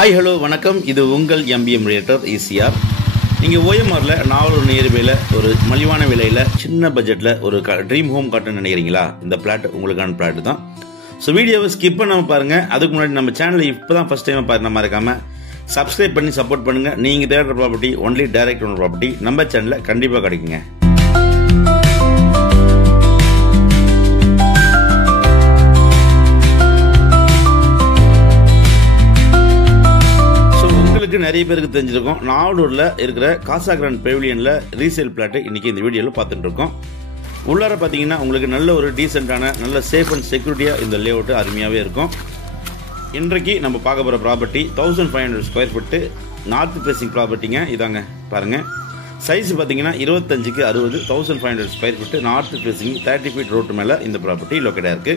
Hi hello வணக்கம். இது உங்கள் எம்பிஎம் ரியல்டர் ஈசிஆர். நீங்கள் ஓஎம்ஆரில் நாவலூர் நியர்பையில் ஒரு மலிவான விலையில் சின்ன பட்ஜெட்டில் ஒரு ட்ரீம் ஹோம் கட்டணும்னு நினைக்கிறீங்களா? இந்த பிளாட் உங்களுக்கான பிளாட் தான். ஸோ வீடியோவை ஸ்கிப் பண்ணாமல் பாருங்கள். அதுக்கு முன்னாடி நம்ம சேனலை இப்போ தான் ஃபஸ்ட் டைம் பாருங்க மறக்காமல் சப்ஸ்கிரைப் பண்ணி சப்போர்ட் பண்ணுங்கள். நீங்கள் தேடுற property only direct owner property நம்ம சேனலில் கண்டிப்பாக கிடைக்குங்க. நிறைய பேருக்கு தெரிஞ்சிருக்கும், நாவலூர்ல இருக்கிற காசா கிராண்ட் பெவிலியன்ல ரீசேல் பிளாட் இன்னைக்கு இந்த வீடியோல பார்த்துட்டு இருக்கோம். உள்ளார பாத்தீங்கன்னா உங்களுக்கு நல்ல ஒரு டீசென்டான நல்ல சேஃப் அண்ட் செக்யூரிட்டியா இந்த லே அவுட் அருமையாவே இருக்கும். இன்றைக்கு நம்ம பார்க்க போற property 1500 square feet north facing ப்ராப்பர்ட்டிங்க. இதாங்க பாருங்க, சைஸ் பாத்தீங்கன்னா 25க்கு 60 1500 square feet north facing 30 feet road மேல இந்த ப்ராப்பர்ட்டி லொக்கேட்டா இருக்கு.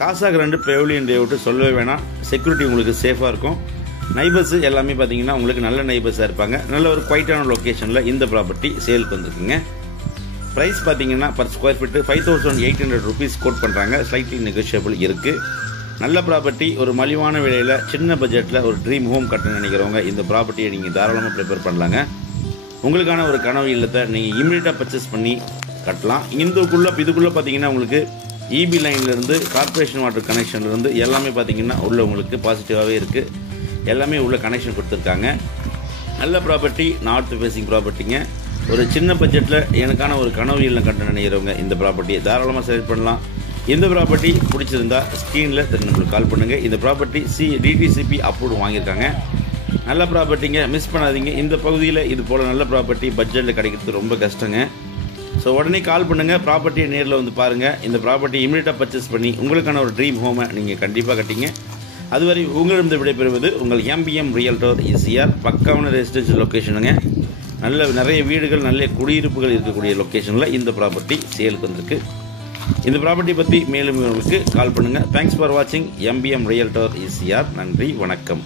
Casa Grand pavilion layout சொல்லவே வேணாம், செக்யூரிட்டி உங்களுக்கு சேஃபா இருக்கும். நைபர்ஸ் எல்லாமே பார்த்தீங்கன்னா உங்களுக்கு நல்ல நைபர்ஸாக இருப்பாங்க. நல்ல ஒரு குவைட்டான லொக்கேஷனில் இந்த ப்ராப்பர்ட்டி சேலுக்கு வந்துருக்குங்க. ப்ரைஸ் பார்த்தீங்கன்னா per square feet 5800 rupees quote பண்ணுறாங்க. ஸ்லைட்லி நெகோஷியபிள் இருக்குது. நல்ல ப்ராப்பர்ட்டி, ஒரு மலிவான விலையில் சின்ன பட்ஜெட்டில் ஒரு ட்ரீம் ஹோம் கட்டணும்னு நினைக்கிறவங்க இந்த ப்ராப்பர்ட்டியை நீங்கள் தாராளமாக ப்ரிப்பேர் பண்ணலாங்க. உங்களுக்கான ஒரு கனவு இல்லத்தை நீங்கள் இமீடியட்டாக பர்ச்சேஸ் பண்ணி கட்டலாம். இதுக்குள்ளே பார்த்தீங்கன்னா உங்களுக்கு இபி லைன்லேருந்து கார்பரேஷன் வாட்டர் கனெக்ஷன்லேருந்து எல்லாமே பார்த்தீங்கன்னா உள்ள உங்களுக்கு பாசிட்டிவாகவே இருக்குது. எல்லாமே உள்ள கனெக்ஷன் கொடுத்துருக்காங்க. நல்ல ப்ராப்பர்ட்டி, நார்த் ஃபேசிங் ப்ராப்பர்ட்டிங்க. ஒரு சின்ன பட்ஜெட்டில் எனக்கான ஒரு கனவு இல்லம் கட்ட நினைக்கிறவங்க இந்த ப்ராப்பர்ட்டியை தாராளமாக செலக்ட் பண்ணலாம். இந்த ப்ராப்பர்ட்டி பிடிச்சிருந்தா ஸ்க்ரீனில் நம்மளுக்கு கால் பண்ணுங்கள். இந்த ப்ராப்பர்ட்டி டிடிசிபி அப்ரூவ் வாங்கியிருக்காங்க. நல்ல ப்ராப்பர்ட்டிங்க, மிஸ் பண்ணாதீங்க. இந்த பகுதியில் இது போல் நல்ல ப்ராப்பர்ட்டி பட்ஜெட்டில் கிடைக்கிறது ரொம்ப கஷ்டங்க. ஸோ உடனே கால் பண்ணுங்கள், ப்ராப்பர்ட்டியை நேரில் வந்து பாருங்கள். இந்த ப்ராப்பர்ட்டி இமீடியட்டாக பர்ச்சேஸ் பண்ணி உங்களுக்கான ஒரு ட்ரீம் ஹோமை நீங்கள் கண்டிப்பாக கட்டிங்க. அதுவரை உங்களிடம் விடைபெறுவது உங்கள் எம்பிஎம் ரியல்டர் ஈசிஆர். பக்காவான ரெசிடென்ஷியல் லொக்கேஷனுங்க. நிறைய வீடுகள், நல்ல குடியிருப்புகள் இருக்கக்கூடிய லொக்கேஷனில் இந்த ப்ராப்பர்ட்டி சேலுக்கு வந்திருக்கு. இந்த ப்ராப்பர்ட்டி பற்றி மேலும் உங்களுக்கு கால் பண்ணுங்கள். தேங்க்ஸ் ஃபார் வாட்சிங் எம்பிஎம் ரியல்டர் ஈசிஆர். நன்றி, வணக்கம்.